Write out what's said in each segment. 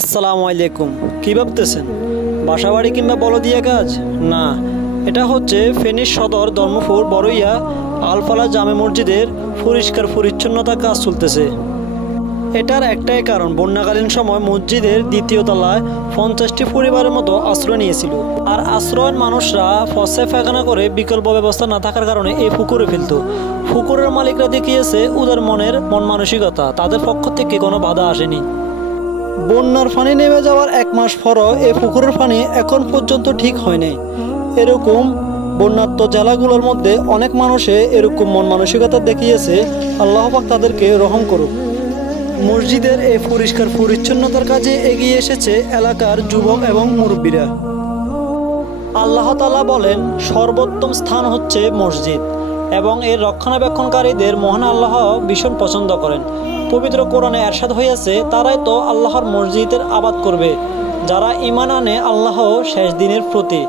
আসসালামু আলাইকুম। কী ভাবতেছেন বাসাবাড়ি কিংবা বলদিয়া কাজ? না, এটা হচ্ছে ফেনীর সদর ধর্মপুর বড়ইয়া আলফালা জামে মসজিদের পরিষ্কার পরিচ্ছন্নতা কাজ চলতেছে। এটার একটাই কারণ, বন্যাকালীন সময় মসজিদের দ্বিতীয় তলায় 50টি পরিবারের মতো আশ্রয় নিয়েছিল। আর আশ্রয়ের মানুষরা ফসায় ফাঁকানা করে বিকল্প ব্যবস্থা না থাকার কারণে এই পুকুরে ফেলত। পুকুরের মালিকরা দেখিয়েছে ওদের মন মানসিকতা, তাদের পক্ষ থেকে কোনো বাধা আসেনি। বন্যার পানি নেমে যাওয়ার 1 মাস পরও এই পুকুরের পানি এখন পর্যন্ত ঠিক হয়নি। এরকম বন্যাত্ম জেলাগুলোর মধ্যে অনেক মানুষে এরকম মন মানসিকতা দেখিয়েছে। আল্লাহ পাক তাদেরকে রহম করুক। মসজিদের এই পরিষ্কার পরিচ্ছন্নতার কাজে এগিয়ে এসেছে এলাকার যুবক এবং মুরব্বীরা। আল্লাহ তাআলা বলেন, সর্বোত্তম স্থান হচ্ছে মসজিদ এবং এর রক্ষণাবেক্ষণকারীদের মহান আল্লাহ ভীষণ পছন্দ করেন। পবিত্র কোরআনে এরশাদ হয়েছে, তারাই তো আল্লাহর মসজিদের আবাদ করবে যারা ঈমান আনে আল্লাহ শেষ দিনের প্রতি,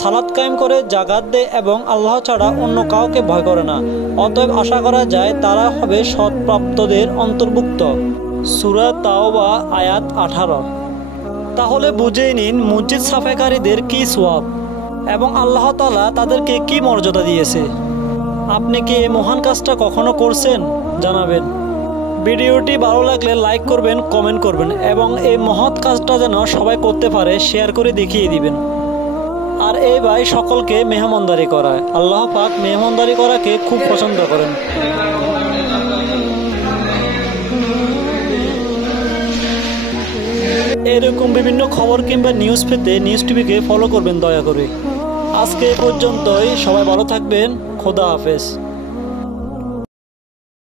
সালাত কায়েম করে, জাকাত দেয় এবং আল্লাহ ছাড়া অন্য কাউকে ভয় করে না। অতএব আশা করা যায় তারা হবে সৎপ্রাপ্তদের অন্তর্ভুক্ত। সূরা তাওবা আয়াত 18। তাহলে বুঝেই নিন মসজিদ সাফাইকারীদের কি সওয়াব এবং আল্লাহ তাআলা তাদেরকে কি মর্যাদা দিয়েছে। আপনি কি এই মহান কাজটা কখনো করছেন? জানাবেন। ভিডিওটি ভালো লাগলে লাইক করবেন, কমেন্ট করবেন এবং এই মহৎ কাজটা যেন সবাই করতে পারে শেয়ার করে দেখিয়ে দিবেন। আর এই ভাই সকলকে মেহমানদারি করায়। আল্লাহ পাক মেহমানদারি করাকে খুব পছন্দ করেন। এরকম বিভিন্ন খবর কিংবা নিউজ পেতে নিউজ টিভিকে ফলো করবেন দয়া করে। আজকে এ পর্যন্তই। সবাই ভালো থাকবেন। খোদা হাফেজ।